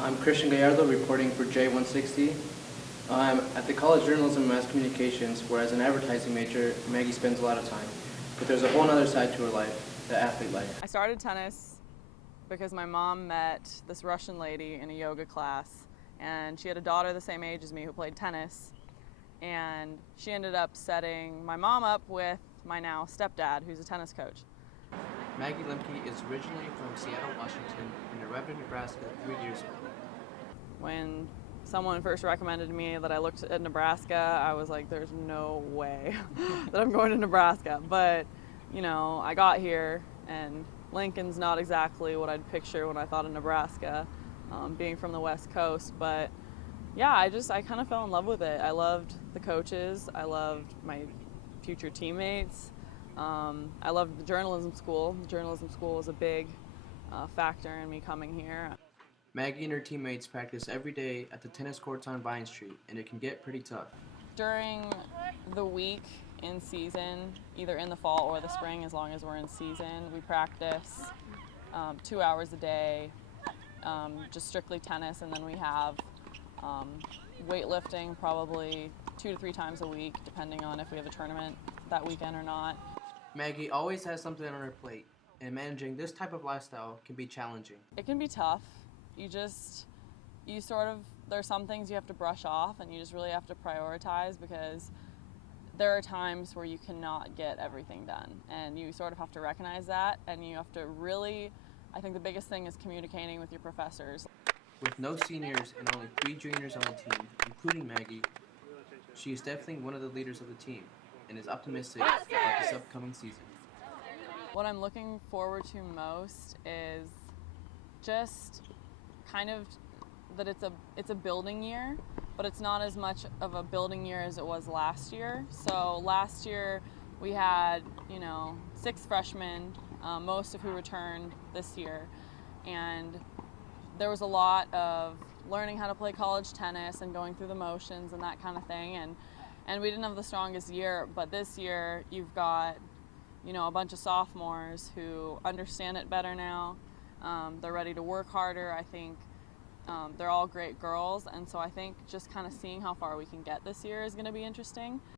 I'm Christian Gallardo reporting for J160. I'm at the College of Journalism and Mass Communications, where as an advertising major, Maggie spends a lot of time. But there's a whole other side to her life, the athlete life. I started tennis because my mom met this Russian lady in a yoga class, and she had a daughter the same age as me who played tennis, and she ended up setting my mom up with my now stepdad, who's a tennis coach. Maggie Lemke is originally from Seattle, Washington, and arrived in Nebraska 3 years ago. When someone first recommended to me that I looked at Nebraska, I was like, there's no way that I'm going to Nebraska. But, you know, I got here, and Lincoln's not exactly what I'd picture when I thought of Nebraska, being from the West Coast. But yeah, I kind of fell in love with it. I loved the coaches. I loved my future teammates. I loved the journalism school. The journalism school was a big factor in me coming here. Maggie and her teammates practice every day at the tennis courts on Vine Street, and it can get pretty tough. During the week in season, either in the fall or the spring, as long as we're in season, we practice 2 hours a day, just strictly tennis, and then we have weightlifting probably 2 to 3 times a week, depending on if we have a tournament that weekend or not. Maggie always has something on her plate, and managing this type of lifestyle can be challenging. It can be tough. There's some things you have to brush off, and you just really have to prioritize, because there are times where you cannot get everything done, and you sort of have to recognize that, and you have to really, I think the biggest thing is communicating with your professors. With no seniors and only 3 juniors on the team, including Maggie, she is definitely one of the leaders of the team and is optimistic about this upcoming season. What I'm looking forward to most is just kind of that it's a building year, but it's not as much of a building year as it was last year. So last year we had, 6 freshmen, most of who returned this year, and there was a lot of learning how to play college tennis and going through the motions and that kind of thing, and we didn't have the strongest year. But this year you've got a bunch of sophomores who understand it better now. They're ready to work harder. I think they're all great girls, and so I think just kind of seeing how far we can get this year is going to be interesting.